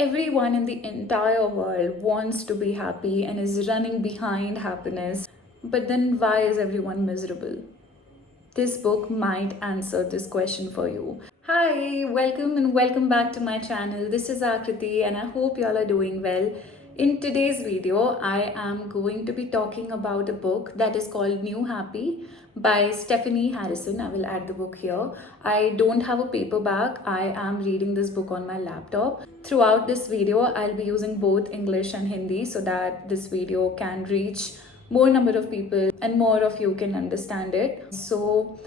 Everyone in the entire world wants to be happy and is running behind happiness. But then why is everyone miserable? This book might answer this question for you. Hi, welcome and welcome back to my channel. This is Akriti and I hope y'all are doing well. In today's video, I am going to be talking about a book that is called New Happy by Stephanie Harrison. I will add the book here. I don't have a paperback. I am reading this book on my laptop. Throughout this video, I'll be using both English and Hindi so that this video can reach more number of people and more of you can understand it. So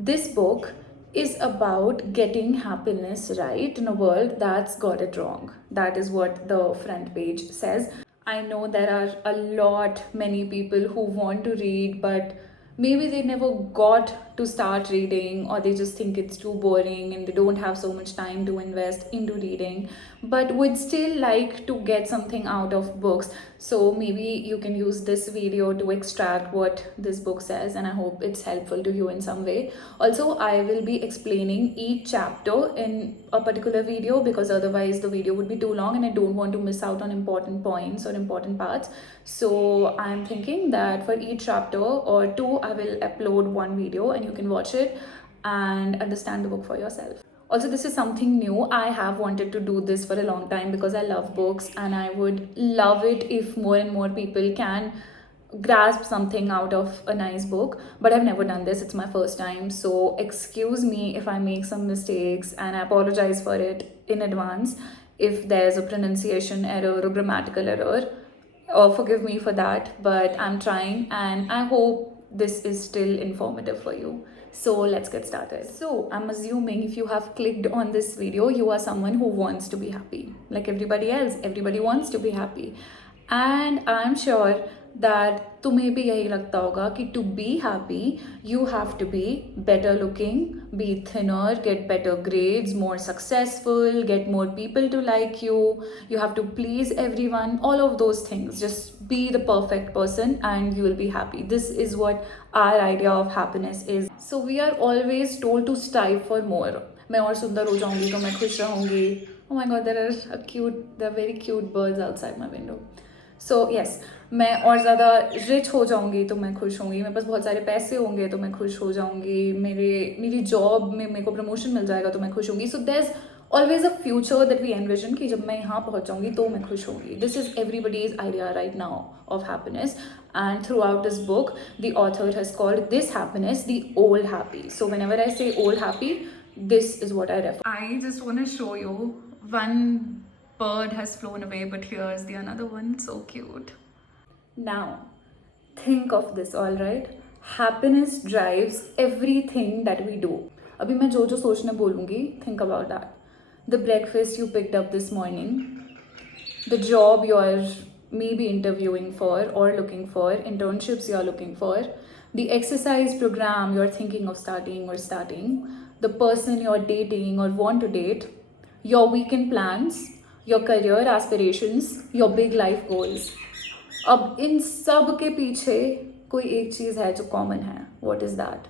this book is about getting happiness right in a world that's got it wrong. That is what the front page says. I know there are many people who want to read, but maybe they never got to start reading, or they just think it's too boring and they don't have so much time to invest into reading, but would still like to get something out of books. So maybe you can use this video to extract what this book says, and I hope it's helpful to you in some way. Also, I will be explaining each chapter in a particular video because otherwise the video would be too long and I don't want to miss out on important points or important parts. So I'm thinking that for each chapter or two, I will upload one video and you can watch it and understand the book for yourself. Also, this is something new. I have wanted to do this for a long time because I love books and I would love it if more and more people can grasp something out of a nice book, but I've never done this. It's my first time, so excuse me if I make some mistakes and I apologize for it in advance if there's a pronunciation error or grammatical error, or forgive me for that, but I'm trying and I hope this is still informative for you. So let's get started. So I'm assuming if you have clicked on this video, you are someone who wants to be happy. Like everybody else, everybody wants to be happy. And I'm sure that तुम्हें भी यही लगता होगा कि to be happy, you have to be better looking, be thinner, get better grades, more successful, get more people to like you, you have to please everyone, all of those things. Just be the perfect person and you will be happy. This is what our idea of happiness is. So we are always told to strive for more. मैं और सुंदर हो जाऊंगी तो मैं खुश रहूंगी. Oh my god, there are very cute birds outside my window. So yes, मैं और ज़्यादा रिच हो जाऊंगी तो मैं खुश होंगी, मेरे पास बहुत सारे पैसे होंगे तो मैं खुश हो जाऊंगी, मेरी जॉब में मेरे को प्रमोशन मिल जाएगा तो मैं खुश होंगी. So there is always a future that we envision कि जब मैं यहाँ पहुँच जाऊंगी तो मैं खुश होंगी. This is everybody's idea right now of happiness, and throughout this book the author has called this happiness the old happy. So whenever I say old happy, this is what I refer. I just want to show you one bird has flown away, but here's the another one, so cute. Now think of this, all right? Happiness drives everything that we do. अभी मैं जो जो सोचने बोलूँगी, think about that. The breakfast you picked up this morning, the job you are maybe interviewing for or looking for, internships you are looking for, the exercise program you're thinking of starting, the person you're dating or want to date, your weekend plans, your career aspirations, your big life goals. अब इन सब के पीछे कोई एक चीज़ है जो common है. What is that?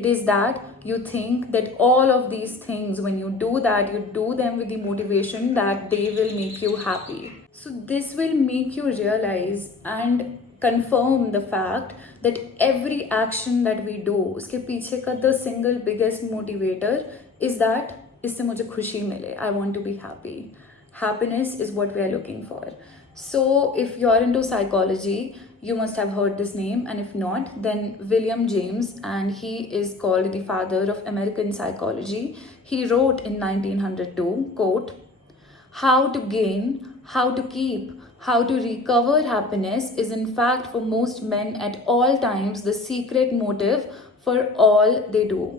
It is that you think that all of these things, when you do that, you do them with the motivation that they will make you happy. So this will make you realize and confirm the fact that every action that we do, उसके पीछे का the single biggest motivator is that इससे मुझे खुशी मिले. I want to be happy. Happiness is what we are looking for. So if you're into psychology, you must have heard this name, and if not, then William James, and he is called the father of American psychology. He wrote in 1902, quote, "How to gain, how to keep, how to recover happiness is in fact for most men at all times the secret motive for all they do."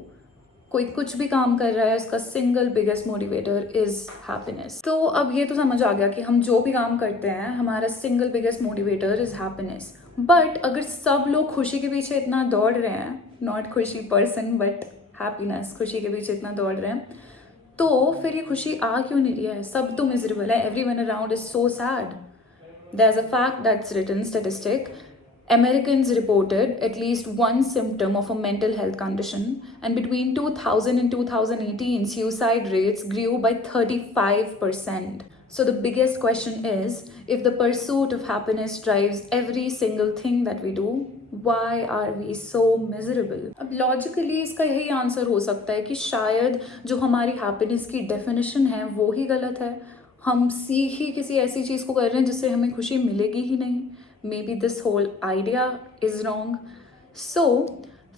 कोई कुछ भी काम कर रहा है, उसका single biggest motivator is happiness. तो अब ये तो समझ आ गया कि हम जो भी काम करते हैं हमारा single biggest motivator is happiness. But अगर सब लोग खुशी के पीछे इतना दौड़ रहे हैं, नॉट खुशी पर्सन बट हैप्पीनेस, खुशी के पीछे इतना दौड़ रहे हैं, तो फिर ये खुशी आ क्यों नहीं रही है? सब तो मिजरेबल है. Everyone around is so sad. There's a fact that's written statistic Americans reported at least one symptom of a mental health condition, and between 2000 and 2018, suicide rates grew by 35%. So, the biggest question is, if the pursuit of happiness drives every single thing that we do, why are we so miserable? अब logically इसका यही answer हो सकता है कि शायद जो हमारी हैप्पीनेस की डेफिनेशन है वो ही गलत है. हम सीख ही किसी ऐसी चीज़ को कर रहे हैं जिससे हमें खुशी मिलेगी ही नहीं. Maybe this whole idea is wrong. So,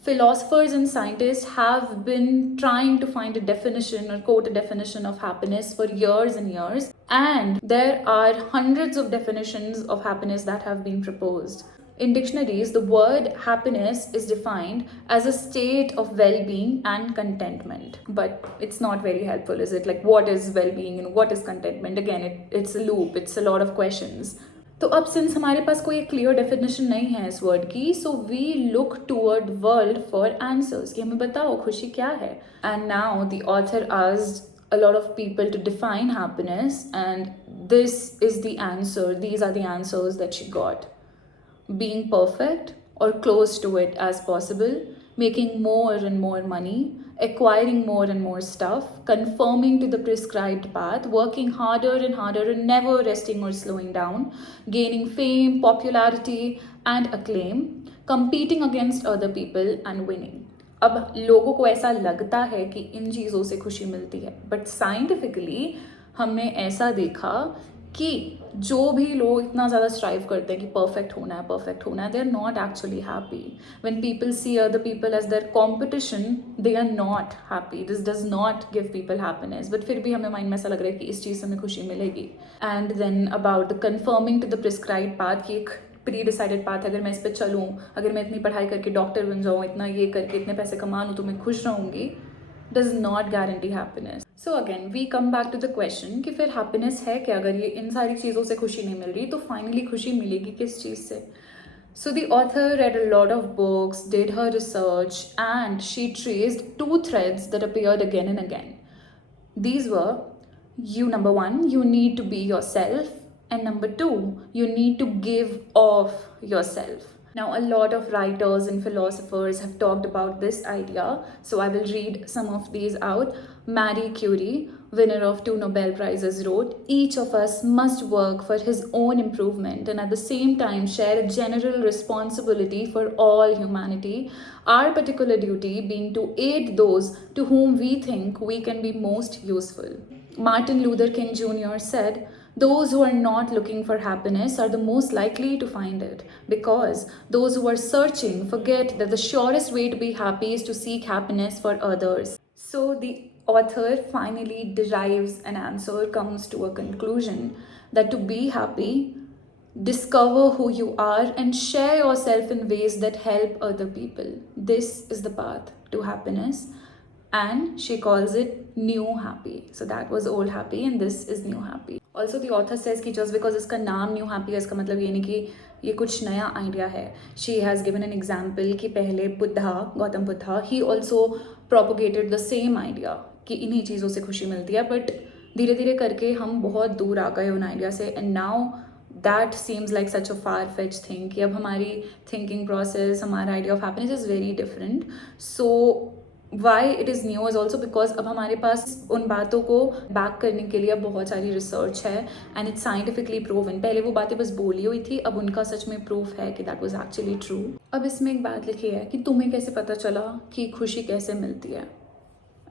philosophers and scientists have been trying to find a definition or quote a definition of happiness for years and years, and there are hundreds of definitions of happiness that have been proposed. In dictionaries, the word happiness is defined as a state of well-being and contentment. But it's not very helpful, is it? Like, what is well-being and what is contentment? Again, it's a loop, it's a lot of questions. तो अब since हमारे पास कोई एक clear definition नहीं है इस word की, so we look toward world for answers कि हमें बताओ खुशी क्या है. And now the author asked a lot of people to define happiness, and this is the answer, these are the answers that she got: being perfect or close to it as possible, making more and more money, acquiring more and more stuff, conforming to the prescribed path, working harder and harder and never resting or slowing down, gaining fame, popularity and acclaim, competing against other people and winning. अब लोगों को ऐसा लगता है कि इन चीज़ों से खुशी मिलती है, बट साइंटिफिकली हमने ऐसा देखा कि जो भी लोग इतना ज़्यादा स्ट्राइव करते हैं कि परफेक्ट होना है, they are not actually happy. When people see other people as their competition, they are not happy. This does not give people happiness, but फिर भी हमें माइंड में ऐसा लग रहा है कि इस चीज़ से हमें खुशी मिलेगी. And then about the confirming to the prescribed path, की एक प्री डिसाइडेड पाथ, अगर मैं इस पर चलूँ, अगर मैं इतनी पढ़ाई करके डॉक्टर बन जाऊँ, इतना ये करके इतने पैसे कमा लूँ तो मैं खुश रहूँगी, does not guarantee happiness. So again, we come back to the question कि फिर happiness है क्या? अगर ये इन सारी चीज़ों से खुशी नहीं मिल रही तो finally खुशी मिलेगी किस चीज़ से? So the author read a lot of books, did her research, and she traced two threads that appeared again and again. These were, number one, you need to be yourself, and number two, you need to give off yourself. Now, a lot of writers and philosophers have talked about this idea, so I will read some of these out. Marie Curie, winner of 2 Nobel Prizes, wrote, "Each of us must work for his own improvement and at the same time share a general responsibility for all humanity, our particular duty being to aid those to whom we think we can be most useful." Martin Luther King Jr. said, "Those who are not looking for happiness are the most likely to find it, because those who are searching forget that the surest way to be happy is to seek happiness for others." So the author finally derives an answer, comes to a conclusion that to be happy, discover who you are and share yourself in ways that help other people. This is the path to happiness, and she calls it new happy. So that was old happy and this is new happy. Also the author says कि just because इसका नाम new happy है, इसका मतलब ये नहीं कि ये कुछ नया आइडिया है. She has given an example कि पहले Gautam Buddha, he also propagated the same idea कि इन्हीं चीज़ों से खुशी मिलती है, बट धीरे धीरे करके हम बहुत दूर आ गए उन आइडिया से, and now that seems like such a far fetch thing कि अब हमारी थिंकिंग प्रोसेस, हमारा idea of happiness is very different. So why it is new is also because अब हमारे पास उन बातों को बैक करने के लिए अब बहुत सारी रिसर्च है, एंड इट्स साइंटिफिकली प्रूवन. पहले वो बातें बस बोली हुई थी, अब उनका सच में प्रूफ है कि दैट वाज एक्चुअली ट्रू. अब इसमें एक बात लिखी है कि तुम्हें कैसे पता चला कि खुशी कैसे मिलती है.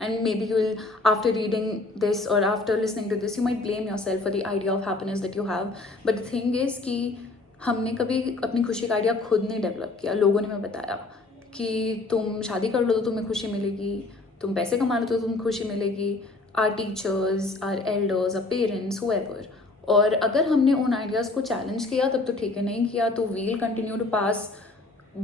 And maybe you will, after reading this or after listening to this, you might blame yourself for the idea of happiness that you have. But the thing is कि हमने कभी अपनी खुशी का आइडिया खुद नहीं डेवलप किया. लोगों ने हमें बताया कि तुम शादी कर लो तो तुम्हें खुशी मिलेगी, तुम पैसे कमा लो तो तुम्हें खुशी मिलेगी. Our teachers, our elders, our parents, whoever. और अगर हमने उन आइडियाज़ को चैलेंज किया तब तो ठीक है, नहीं किया तो we'll continue to pass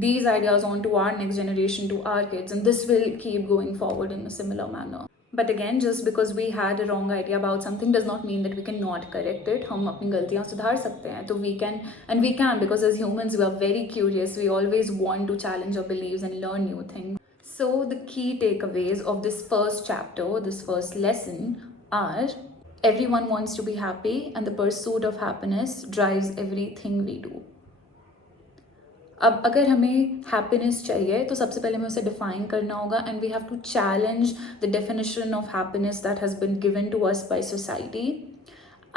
these ideas on to our next generation, to our kids, and this will keep going forward in a similar manner. But again, just because we had a wrong idea about something does not mean that we cannot correct it. हम अपनी गलतियाँ सुधार सकते हैं, तो we can, and we can, because as humans we are very curious, we always want to challenge our beliefs and learn new things. So the key takeaways of this first chapter, this first lesson, are: everyone wants to be happy and the pursuit of happiness drives everything we do. अब अगर हमें happiness चाहिए तो सबसे पहले हमें उसे define करना होगा, and we have to challenge the definition of happiness that has been given to us by society,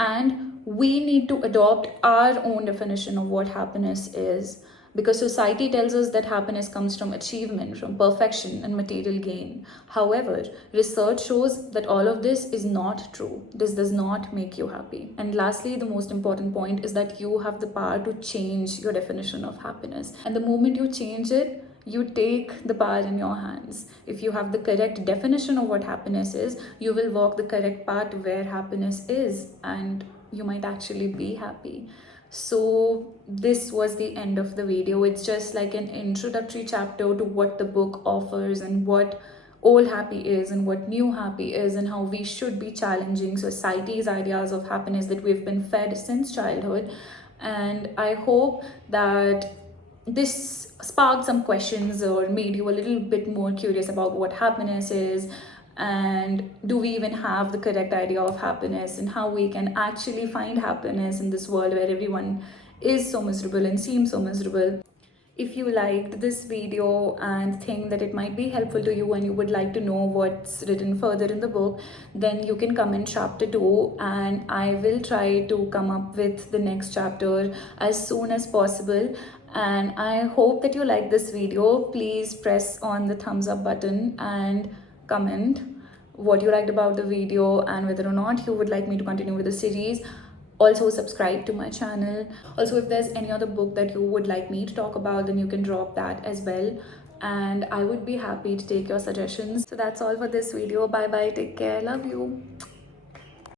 and we need to adopt our own definition of what happiness is, because society tells us that happiness comes from achievement, from perfection and material gain. However, research shows that all of this is not true. This does not make you happy. And lastly, the most important point is that you have the power to change your definition of happiness, and the moment you change it, you take the power in your hands. If you have the correct definition of what happiness is, you will walk the correct path where happiness is, and you might actually be happy. So this was the end of the video. It's just like an introductory chapter to what the book offers, and what old happy is, and what new happy is, and how we should be challenging society's ideas of happiness that we've been fed since childhood. And I hope that this sparked some questions or made you a little bit more curious about what happiness is, and do we even have the correct idea of happiness, and how we can actually find happiness in this world where everyone is so miserable and seems so miserable. If you liked this video and think that it might be helpful to you, and you would like to know what's written further in the book, then you can comment chapter 2, and I will try to come up with the next chapter as soon as possible. And I hope that you like this video. Please press on the thumbs up button and comment what you liked about the video, and whether or not you would like me to continue with the series. Also subscribe to my channel. Also, if there's any other book that you would like me to talk about, then you can drop that as well, and I would be happy to take your suggestions. So that's all for this video. Bye bye, take care, love you.